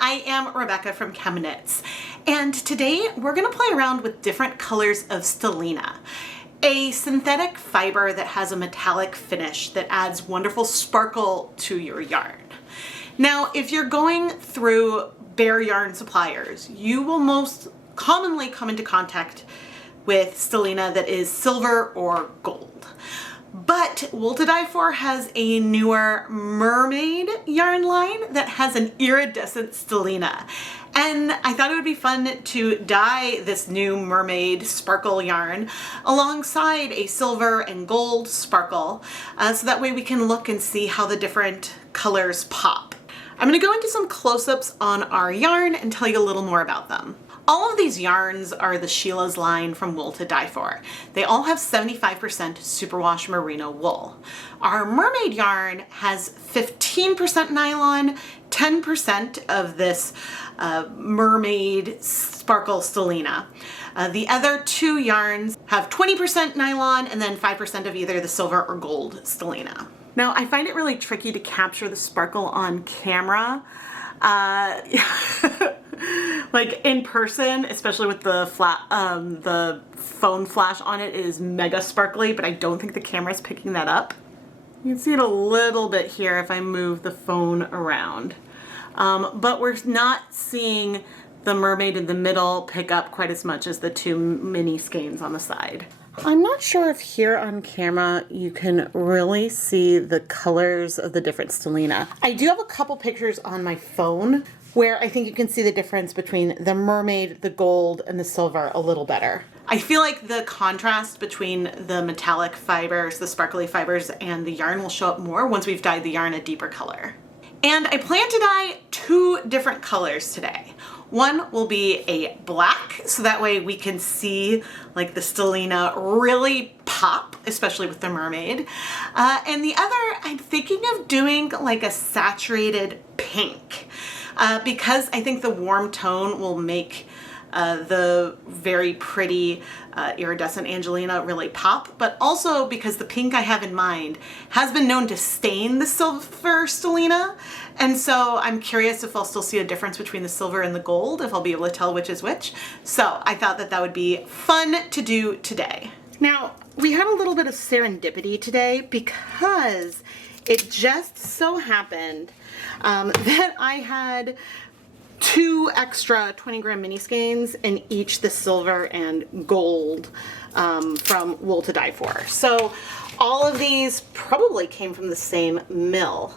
I am Rebecca from ChemKnits, and today we're going to play around with different colors of Stellina, a synthetic fiber that has a metallic finish that adds wonderful sparkle to your yarn. Now, if you're going through bare yarn suppliers, you will most commonly come into contact with Stellina that is silver or gold. But Wool2Dye4 has a newer Mermaid yarn line that has an iridescent Stellina. And I thought it would be fun to dye this new Mermaid sparkle yarn alongside a silver and gold sparkle, so that way we can look and see how the different colors pop. I'm going to go into some close-ups on our yarn and tell you a little more about them. All of these yarns are the Sheila's line from Wool2Dye4. They all have 75% superwash merino wool. Our Mermaid yarn has 15% nylon, 10% of this Mermaid sparkle Stellina. The other two yarns have 20% nylon and then 5% of either the silver or gold Stellina. Now, I find it really tricky to capture the sparkle on camera. Like in person, especially with the phone flash on it, is mega sparkly, but I don't think the camera's picking that up. You can see it a little bit here if I move the phone around. But we're not seeing the Mermaid in the middle pick up quite as much as the two mini skeins on the side. I'm not sure if here on camera you can really see the colors of the different Stellina. I do have a couple pictures on my phone where I think you can see the difference between the Mermaid, the gold, and the silver a little better. I feel like the contrast between the metallic fibers, the sparkly fibers, and the yarn will show up more once we've dyed the yarn a deeper color. And I plan to dye two different colors today. One will be a black, so that way we can see like the Stellina really pop, especially with the Mermaid. And the other, I'm thinking of doing like a saturated pink, because I think the warm tone will make the very pretty iridescent Angelina really pop, but also because the pink I have in mind has been known to stain the silver Stellina, and so I'm curious if I'll still see a difference between the silver and the gold, if I'll be able to tell which is which. So I thought that that would be fun to do today. Now, we had a little bit of serendipity today because it just so happened that I had two extra 20-gram mini skeins in each the silver and gold from Wool2Dye4. So all of these probably came from the same mill.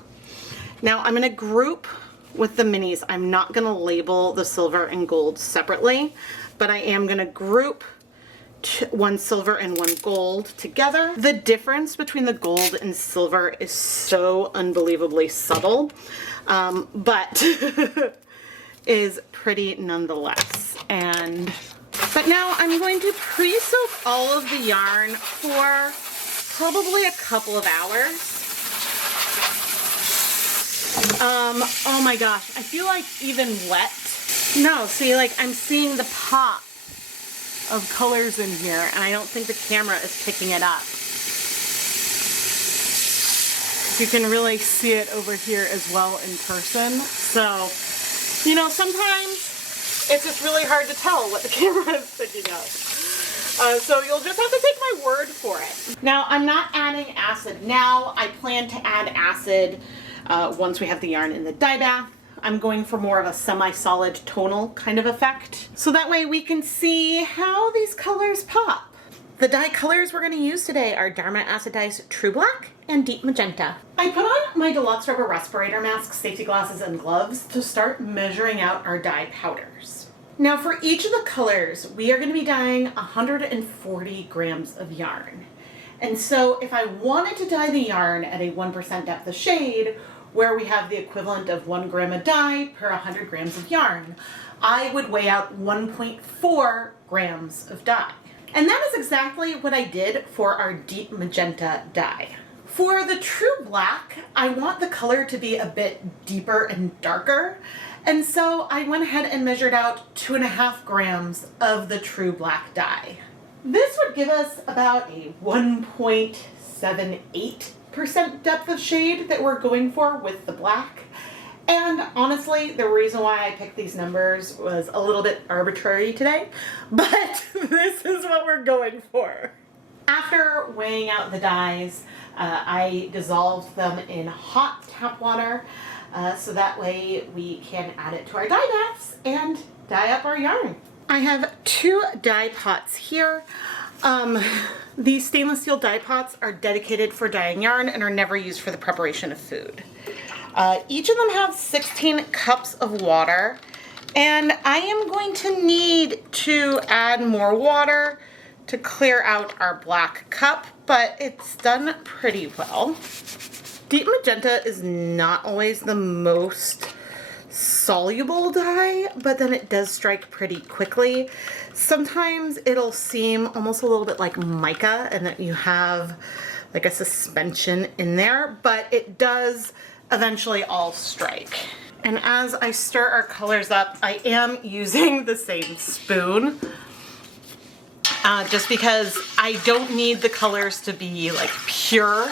Now I'm going to group with the minis. I'm not going to label the silver and gold separately, but I am going to group one silver and one gold together. The difference between the gold and silver is so unbelievably subtle, but is pretty nonetheless. But now I'm going to pre-soak all of the yarn for probably a couple of hours. Oh my gosh, I feel like even wet. No, see, like I'm seeing the pop of colors in here, and I don't think the camera is picking it up. You can really see it over here as well in person. So, you know, sometimes it's just really hard to tell what the camera is picking up. So you'll just have to take my word for it. Now, I'm not adding acid now. I plan to add acid once we have the yarn in the dye bath. I'm going for more of a semi-solid tonal kind of effect, so that way we can see how these colors pop. The dye colors we're going to use today are Dharma Acid Dyes True Black and Deep Magenta. I put on my deluxe rubber respirator mask, safety glasses, and gloves to start measuring out our dye powders. Now for each of the colors, we are going to be dyeing 140 grams of yarn. And so if I wanted to dye the yarn at a 1% depth of shade, where we have the equivalent of 1 gram of dye per 100 grams of yarn, I would weigh out 1.4 grams of dye. And that is exactly what I did for our Deep Magenta dye. For the True Black, I want the color to be a bit deeper and darker, and so I went ahead and measured out 2.5 grams of the True Black dye. This would give us about a 1.78% depth of shade that we're going for with the black, And honestly, the reason why I picked these numbers was a little bit arbitrary today, but this is what we're going for. After weighing out the dyes, I dissolved them in hot tap water so that way we can add it to our dye baths and dye up our yarn. I have 2 dye pots here. These stainless steel dye pots are dedicated for dyeing yarn and are never used for the preparation of food. Each of them have 16 cups of water, and I am going to need to add more water to clear out our black cup, but it's done pretty well. Deep magenta is not always the most soluble dye, but then it does strike pretty quickly. Sometimes it'll seem almost a little bit like mica and that you have like a suspension in there, but it does eventually all strike. And as I stir our colors up, I am using the same spoon just because I don't need the colors to be like pure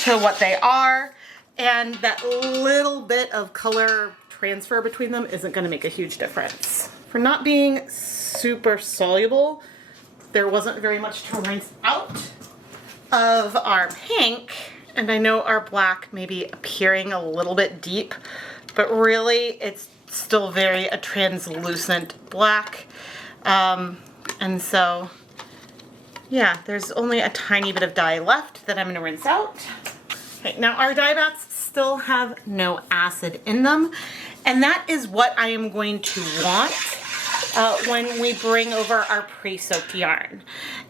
to what they are, and that little bit of color transfer between them isn't going to make a huge difference. For not being super soluble, there wasn't very much to rinse out of our pink, and I know our black may be appearing a little bit deep, but really it's still very a translucent black, and so yeah, there's only a tiny bit of dye left that I'm going to rinse out. Okay, now our dye baths still have no acid in them, and that is what I am going to want when we bring over our pre-soaked yarn.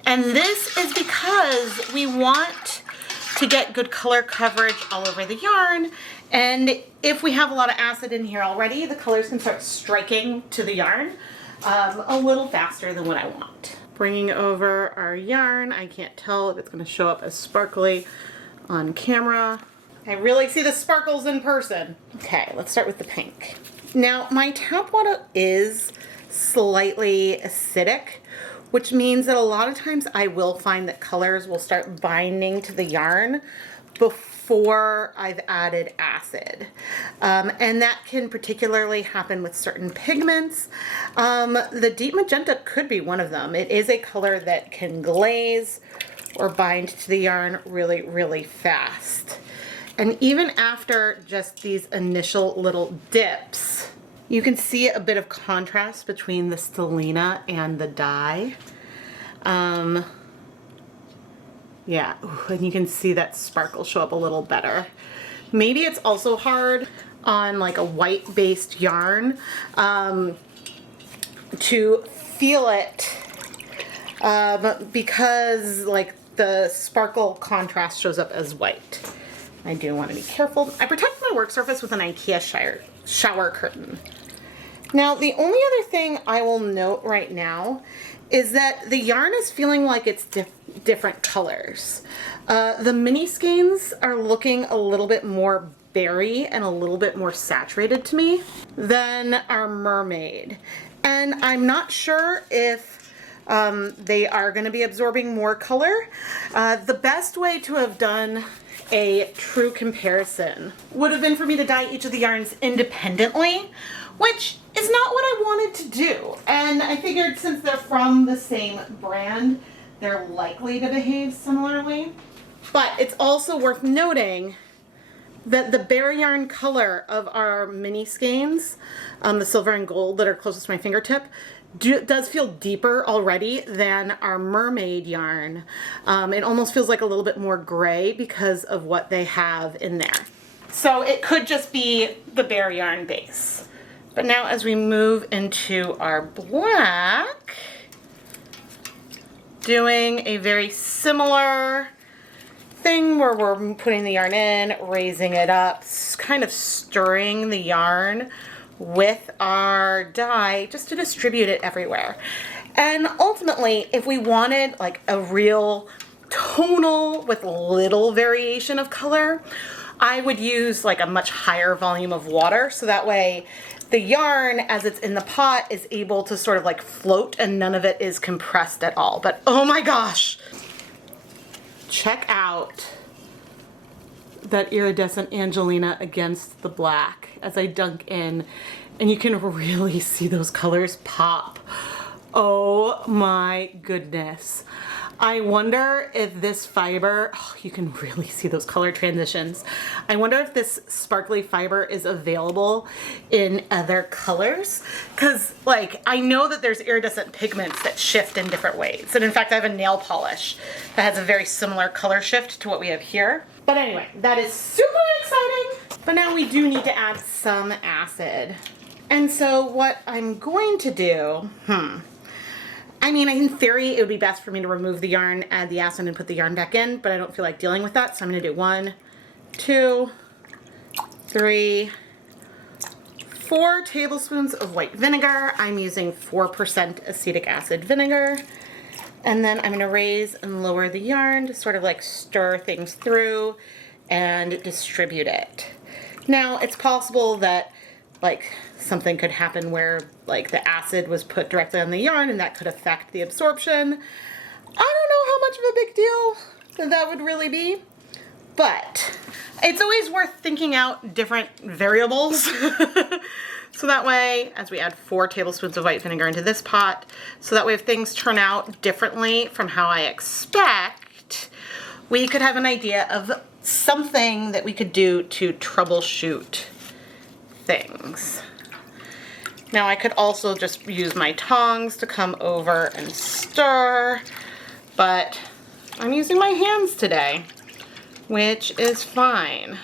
And this is because we want to get good color coverage all over the yarn, and if we have a lot of acid in here already, the colors can start striking to the yarn a little faster than what I want. Bringing over our yarn, I can't tell if it's going to show up as sparkly on camera. I really see the sparkles in person. Okay, let's start with the pink. Now, my tap water is slightly acidic, which means that a lot of times I will find that colors will start binding to the yarn before I've added acid. And that can particularly happen with certain pigments. The deep magenta could be one of them. It is a color that can glaze or bind to the yarn really, really fast. And even after just these initial little dips, you can see a bit of contrast between the Stellina and the dye. Yeah, and you can see that sparkle show up a little better. Maybe it's also hard on like a white based yarn to feel it because like the sparkle contrast shows up as white. I do want to be careful. I protect my work surface with an IKEA shower curtain. Now, the only other thing I will note right now is that the yarn is feeling like it's different colors. The mini skeins are looking a little bit more berry and a little bit more saturated to me than our Mermaid. And I'm not sure if they are going to be absorbing more color. The best way to have done a true comparison would have been for me to dye each of the yarns independently, which is not what I wanted to do. And I figured since they're from the same brand, they're likely to behave similarly. But it's also worth noting that the bare yarn color of our mini skeins, the silver and gold that are closest to my fingertip, does feel deeper already than our Mermaid yarn. It almost feels like a little bit more gray because of what they have in there. So it could just be the bare yarn base. But now as we move into our black, doing a very similar thing where we're putting the yarn in, raising it up, kind of stirring the yarn with our dye just to distribute it everywhere. And ultimately, if we wanted like a real tonal with little variation of color, I would use like a much higher volume of water, so that way the yarn as it's in the pot is able to sort of like float and none of it is compressed at all. But oh my gosh, check out that Iridescent Angelina against the black as I dunk in, and you can really see those colors pop. Oh my goodness. I wonder if this fiber, oh, you can really see those color transitions. I wonder if this sparkly fiber is available in other colors. Cause like, I know that there's iridescent pigments that shift in different ways. And in fact, I have a nail polish that has a very similar color shift to what we have here. But anyway, that is super exciting. But now we do need to add some acid. And so what I'm going to do, I mean, in theory, it would be best for me to remove the yarn, add the acid, and put the yarn back in, but I don't feel like dealing with that, so I'm gonna do 1, 2, 3, 4 tablespoons of white vinegar. I'm using 4% acetic acid vinegar. And then I'm gonna raise and lower the yarn to sort of like stir things through and distribute it. Now, it's possible that like something could happen where like the acid was put directly on the yarn and that could affect the absorption. I don't know how much of a big deal that would really be, but it's always worth thinking out different variables. So that way, as we add 4 tablespoons of white vinegar into this pot, so that way if things turn out differently from how I expect, we could have an idea of something that we could do to troubleshoot things. Now I could also just use my tongs to come over and stir, but I'm using my hands today, which is fine.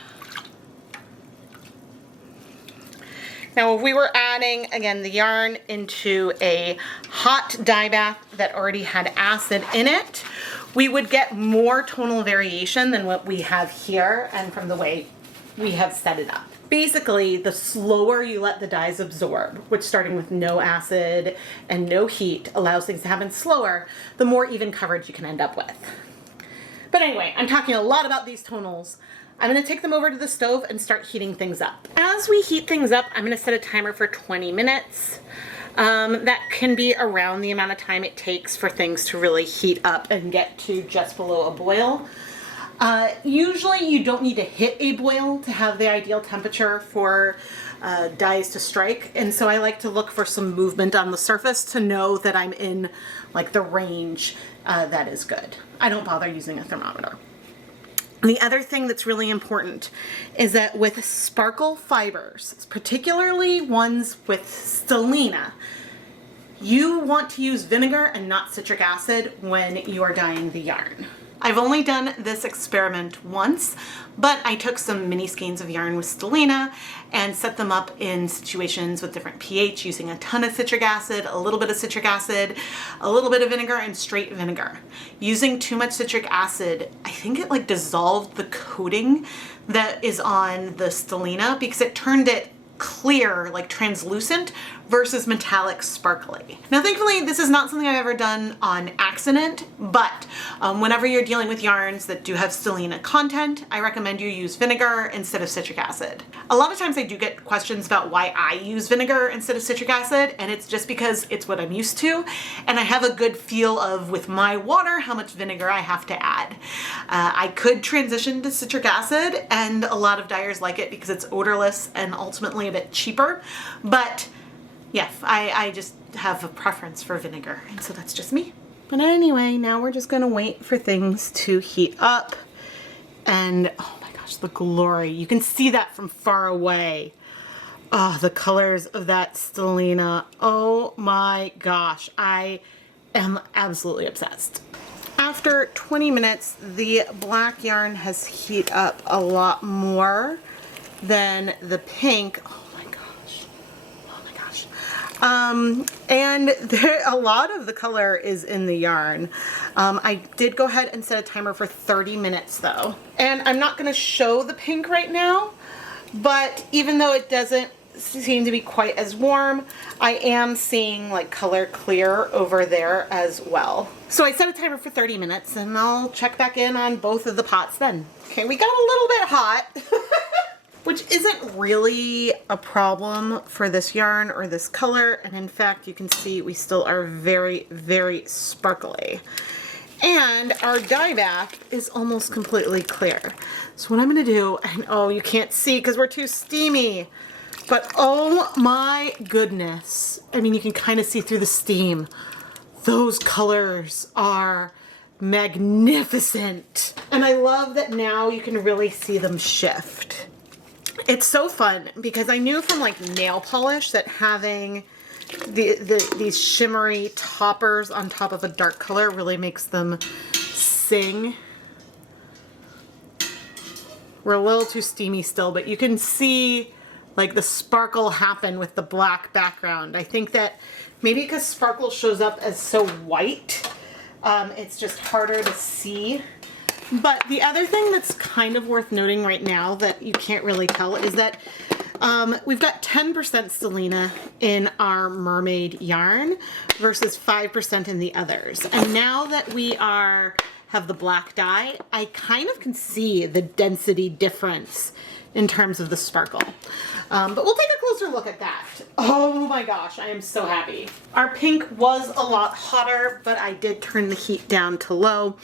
Now if we were adding, again, the yarn into a hot dye bath that already had acid in it, we would get more tonal variation than what we have here and from the way we have set it up. Basically, the slower you let the dyes absorb, which starting with no acid and no heat allows things to happen slower, the more even coverage you can end up with. But anyway, I'm talking a lot about these tonals. I'm gonna take them over to the stove and start heating things up. As we heat things up, I'm gonna set a timer for 20 minutes. That can be around the amount of time it takes for things to really heat up and get to just below a boil. Usually you don't need to hit a boil to have the ideal temperature for dyes to strike, and so I like to look for some movement on the surface to know that I'm in like the range that is good. I don't bother using a thermometer. The other thing that's really important is that with sparkle fibers, particularly ones with Stellina, you want to use vinegar and not citric acid when you are dyeing the yarn. I've only done this experiment once, but I took some mini skeins of yarn with Stellina and set them up in situations with different pH using a ton of citric acid, a little bit of citric acid, a little bit of vinegar, and straight vinegar. Using too much citric acid, I think it like dissolved the coating that is on the Stellina because it turned it clear, like translucent, versus metallic sparkly. Now thankfully this is not something I've ever done on accident, but whenever you're dealing with yarns that do have Stellina content, I recommend you use vinegar instead of citric acid. A lot of times I do get questions about why I use vinegar instead of citric acid, and it's just because it's what I'm used to, and I have a good feel of, with my water, how much vinegar I have to add. I could transition to citric acid, and a lot of dyers like it because it's odorless and ultimately a bit cheaper, but yeah, I just have a preference for vinegar, and so that's just me. But anyway, now we're just gonna wait for things to heat up, and oh my gosh, the glory. You can see that from far away. Oh, the colors of that Stellina. Oh my gosh, I am absolutely obsessed. After 20 minutes, the black yarn has heated up a lot more than the pink. And a lot of the color is in the yarn. I did go ahead and set a timer for 30 minutes though. And I'm not gonna show the pink right now, but even though it doesn't seem to be quite as warm, I am seeing like color clear over there as well. So I set a timer for 30 minutes and I'll check back in on both of the pots then. Okay, we got a little bit hot. Which isn't really a problem for this yarn or this color, and in fact you can see we still are very, very sparkly. And our dye bath is almost completely clear. So what I'm gonna do, and oh, you can't see because we're too steamy, but oh my goodness. I mean, you can kind of see through the steam. Those colors are magnificent. And I love that now you can really see them shift. It's so fun because I knew from like nail polish that having these shimmery toppers on top of a dark color really makes them sing. We're a little too steamy still, but you can see like the sparkle happen with the black background. I think that maybe because sparkle shows up as so white, it's just harder to see. But the other thing that's kind of worth noting right now that you can't really tell is that we've got 10% Stellina in our Mermaid yarn versus 5% in the others. And now that we have the black dye, I kind of can see the density difference in terms of the sparkle. But we'll take a closer look at that. Oh my gosh, I am so happy. Our pink was a lot hotter, but I did turn the heat down to low.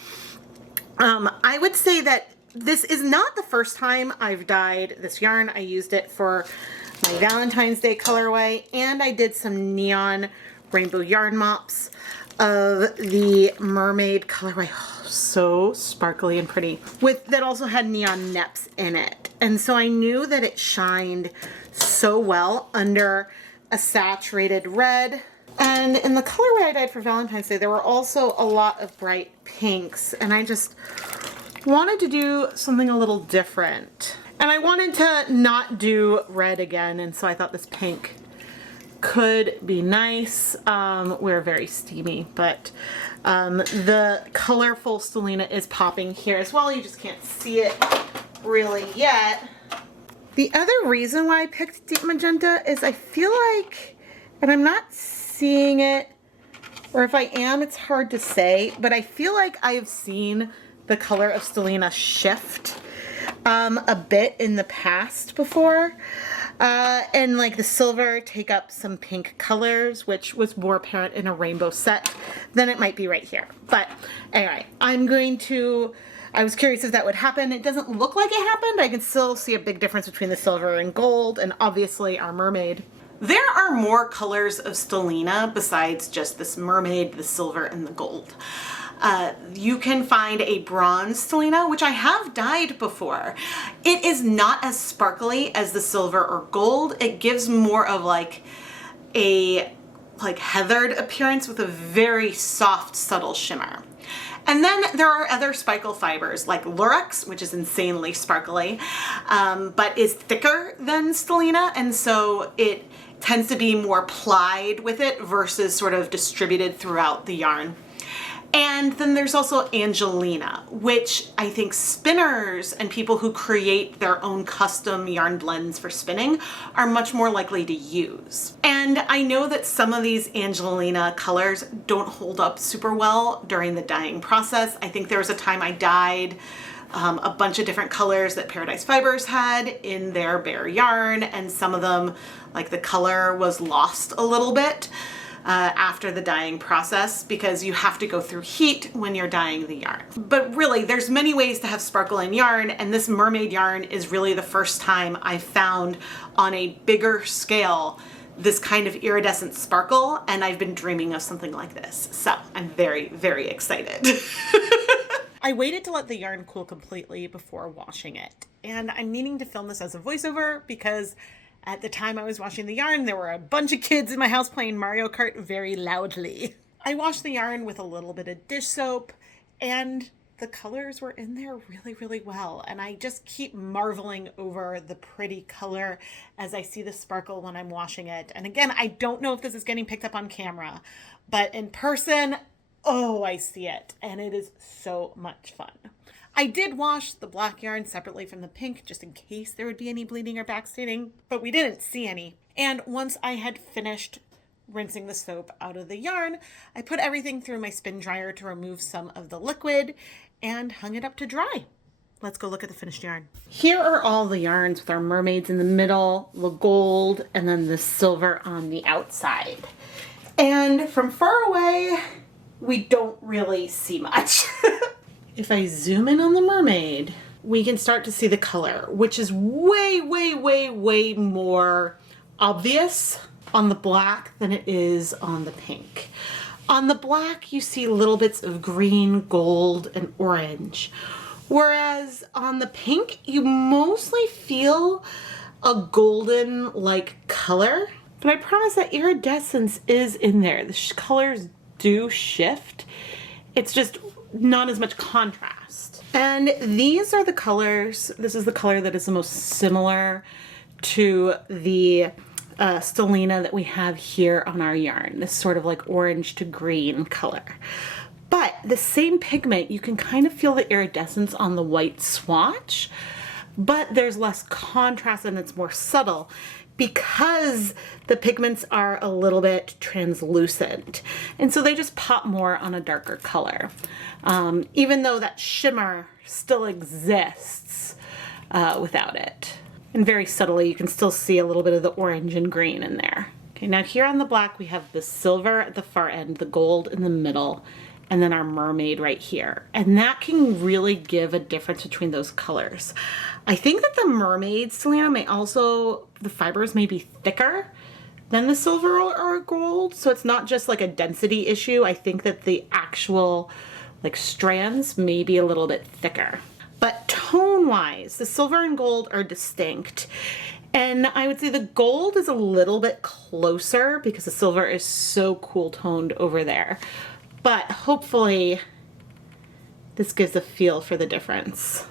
I would say that this is not the first time I've dyed this yarn. I used it for my Valentine's Day colorway, and I did some neon rainbow yarn mops of the Mermaid colorway. Oh, so sparkly and pretty. That also had neon neps in it. And so I knew that it shined so well under a saturated red. And in the colorway I dyed for Valentine's Day, there were also a lot of bright pinks, and I just wanted to do something a little different. And I wanted to not do red again, and so I thought this pink could be nice. We're very steamy, but the colorful Stellina is popping here as well. You just can't see it really yet. The other reason why I picked deep magenta is I feel like, and I'm not seeing it, or if I am, it's hard to say, but I feel like I have seen the color of Stellina shift a bit in the past before. And like the silver take up some pink colors, which was more apparent in a rainbow set than it might be right here. But anyway, I was curious if that would happen. It doesn't look like it happened. I can still see a big difference between the silver and gold, and obviously our Mermaid. There are more colors of Stellina besides just this Mermaid, the silver, and the gold. You can find a bronze Stellina, which I have dyed before. It is not as sparkly as the silver or gold. It gives more of like a heathered appearance with a very soft, subtle shimmer. And then there are other sparkle fibers like Lurex, which is insanely sparkly, but is thicker than Stellina, and so it tends to be more plied with it versus sort of distributed throughout the yarn. And then there's also Angelina, which I think spinners and people who create their own custom yarn blends for spinning are much more likely to use. And I know that some of these Angelina colors don't hold up super well during the dyeing process. I think there was a time I dyed a bunch of different colors that Paradise Fibers had in their bare yarn, and some of them, like the color was lost a little bit after the dyeing process because you have to go through heat when you're dyeing the yarn. But really, there's many ways to have sparkle in yarn, and this Mermaid yarn is really the first time I found on a bigger scale this kind of iridescent sparkle, and I've been dreaming of something like this. So I'm very, very excited. I waited to let the yarn cool completely before washing it, and I'm meaning to film this as a voiceover because at the time I was washing the yarn, there were a bunch of kids in my house playing Mario Kart very loudly. I washed the yarn with a little bit of dish soap, and the colors were in there really, really well. And I just keep marveling over the pretty color as I see the sparkle when I'm washing it. And again, I don't know if this is getting picked up on camera, but in person, oh, I see it. And it is so much fun. I did wash the black yarn separately from the pink just in case there would be any bleeding or backstaining, but we didn't see any. And once I had finished rinsing the soap out of the yarn, I put everything through my spin dryer to remove some of the liquid and hung it up to dry. Let's go look at the finished yarn. Here are all the yarns with our mermaids in the middle, the gold, and then the silver on the outside. And from far away, we don't really see much. If I zoom in on the Mermaid, we can start to see the color, which is way, way, way, way more obvious on the black than it is on the pink. On the black, you see little bits of green, gold, and orange. Whereas on the pink, you mostly feel a golden-like color. But I promise that iridescence is in there. The colors do shift. It's just not as much contrast. And these are the colors. This is the color that is the most similar to the Stellina that we have here on our yarn. This sort of like orange to green color. But the same pigment, you can kind of feel the iridescence on the white swatch, but there's less contrast and it's more subtle because the pigments are a little bit translucent. And so they just pop more on a darker color. Even though that shimmer still exists without it. And very subtly, you can still see a little bit of the orange and green in there. Okay, now here on the black, we have the silver at the far end, the gold in the middle, and then our Mermaid right here. And that can really give a difference between those colors. I think that the Mermaid Stellina may also, the fibers may be thicker than the silver or gold. So it's not just like a density issue. I think that the actual like strands may be a little bit thicker. But tone-wise, the silver and gold are distinct. And I would say the gold is a little bit closer because the silver is so cool toned over there. But hopefully this gives a feel for the difference.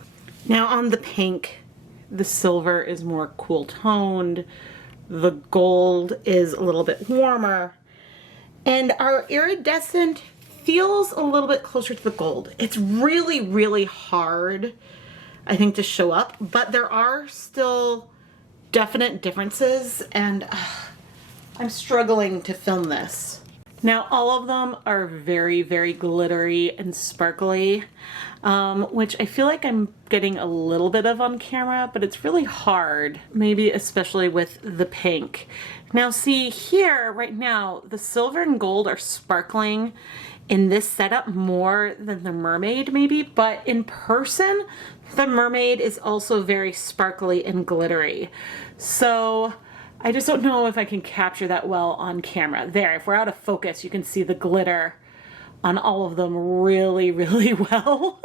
Now on the pink, the silver is more cool toned. The gold is a little bit warmer. And our iridescent feels a little bit closer to the gold. It's really, really hard, I think, to show up, but there are still definite differences, and I'm struggling to film this. Now, all of them are very, very glittery and sparkly, which I feel like I'm getting a little bit of on camera, but it's really hard, maybe especially with the pink. Now see here, right now, the silver and gold are sparkling in this setup more than the Mermaid maybe, but in person, the Mermaid is also very sparkly and glittery. So I just don't know if I can capture that well on camera. There, if we're out of focus, you can see the glitter on all of them really, really well.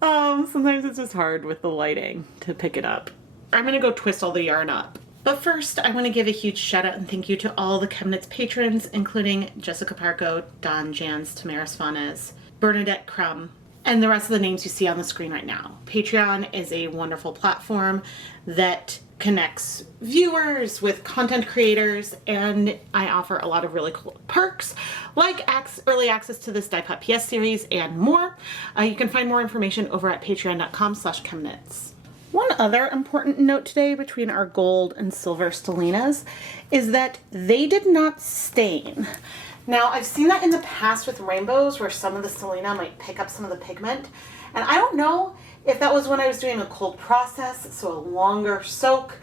Sometimes it's just hard with the lighting to pick it up. I'm gonna go twist all the yarn up. But first, I want to give a huge shout out and thank you to all the ChemKnits patrons, including Jessica Parco, Don Jans, Tamaris Fanes, Bernadette Crum, and the rest of the names you see on the screen right now. Patreon is a wonderful platform that connects viewers with content creators, and I offer a lot of really cool perks, like early access to this Dyepot PS series and more. You can find more information over at patreon.com/ChemKnits. One other important note today between our gold and silver Stellinas is that they did not stain. Now, I've seen that in the past with rainbows where some of the Stellina might pick up some of the pigment, and I don't know if that was when I was doing a cold process, so a longer soak,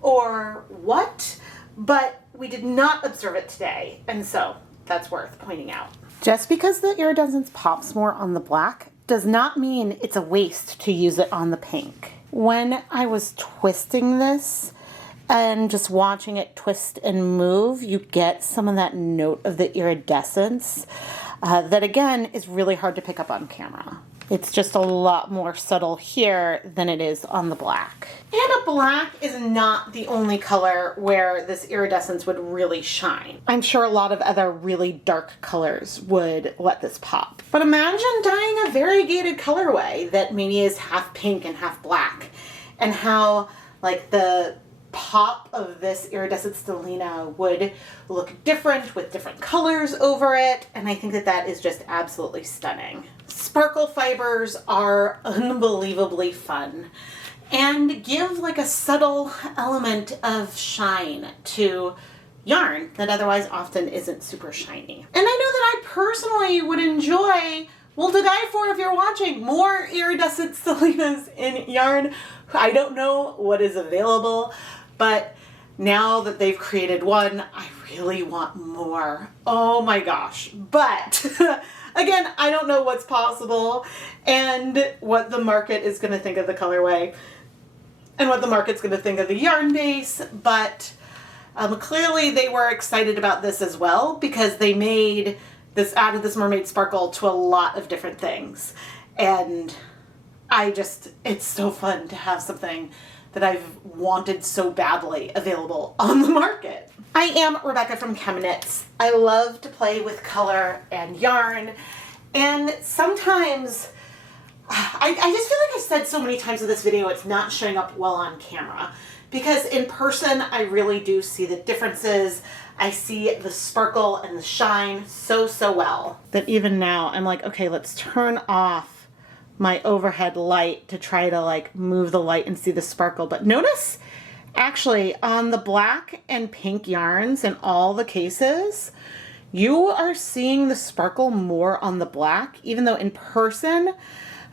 or what, but we did not observe it today, and so that's worth pointing out. Just because the iridescence pops more on the black does not mean it's a waste to use it on the pink. When I was twisting this and just watching it twist and move, you get some of that note of the iridescence that again is really hard to pick up on camera. It's just a lot more subtle here than it is on the black. And a black is not the only color where this iridescence would really shine. I'm sure a lot of other really dark colors would let this pop. But imagine dyeing a variegated colorway that maybe is half pink and half black, and how like the pop of this iridescent Stellina would look different with different colors over it, and I think that that is just absolutely stunning. Sparkle fibers are unbelievably fun and give like a subtle element of shine to yarn that otherwise often isn't super shiny. And I know that I personally would enjoy, well, to die for if you're watching, more iridescent Stellinas in yarn. I don't know what is available, but Now that they've created one, I really want more. Oh my gosh. But again, I don't know what's possible and what the market is going to think of the colorway and what the market's going to think of the yarn base, but clearly they were excited about this as well because they made this, added this mermaid sparkle to a lot of different things. And it's so fun to have something that I've wanted so badly available on the market. I am Rebecca from ChemKnits. I love to play with color and yarn, and sometimes I just feel like I said so many times in this video it's not showing up well on camera, because in person I really do see the differences. I see the sparkle and the shine so well that even now I'm like, okay, let's turn off my overhead light to try to like move the light and see the sparkle. But notice actually on the black and pink yarns in all the cases, you are seeing the sparkle more on the black, even though in person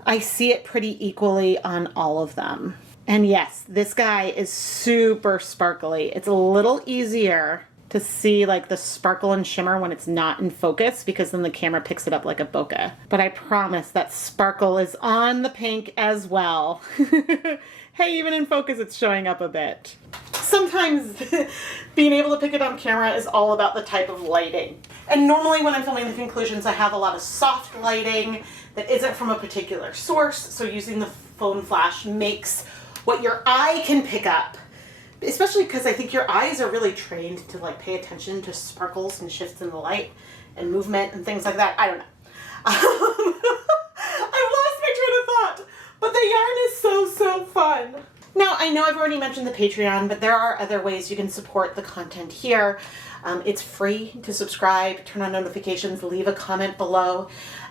I see it pretty equally on all of them. And yes, this guy is super sparkly. It's a little easier to see like the sparkle and shimmer when it's not in focus, because then the camera picks it up like a bokeh. But I promise that sparkle is on the pink as well. Hey, even in focus it's showing up a bit. Sometimes being able to pick it on camera is all about the type of lighting. And normally when I'm filming the conclusions, I have a lot of soft lighting that isn't from a particular source, so using the phone flash makes what your eye can pick up, especially because I think your eyes are really trained to like pay attention to sparkles and shifts in the light and movement and things like that. I don't know. I've lost my train of thought, but the yarn is so fun. Now, I know I've already mentioned the Patreon, but there are other ways you can support the content here. It's free to subscribe, turn on notifications, leave a comment below.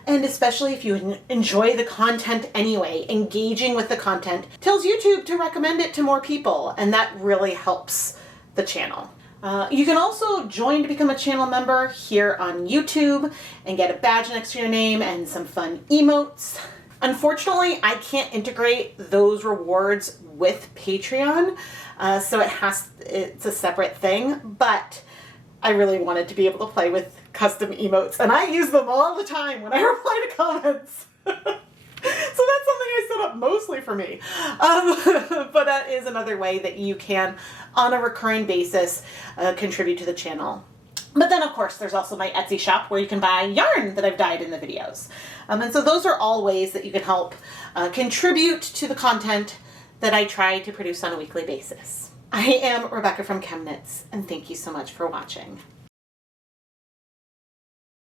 And especially if you enjoy the content anyway, engaging with the content tells YouTube to recommend it to more people, and that really helps the channel. You can also join to become a channel member here on YouTube and get a badge next to your name and some fun emotes. Unfortunately, I can't integrate those rewards with Patreon, so it's a separate thing, but I really wanted to be able to play with custom emotes, and I use them all the time when I reply to comments. So that's something I set up mostly for me. But that is another way that you can, on a recurring basis, contribute to the channel. But then, of course, there's also my Etsy shop where you can buy yarn that I've dyed in the videos. And so those are all ways that you can help contribute to the content that I try to produce on a weekly basis. I am Rebecca from ChemKnits, and thank you so much for watching.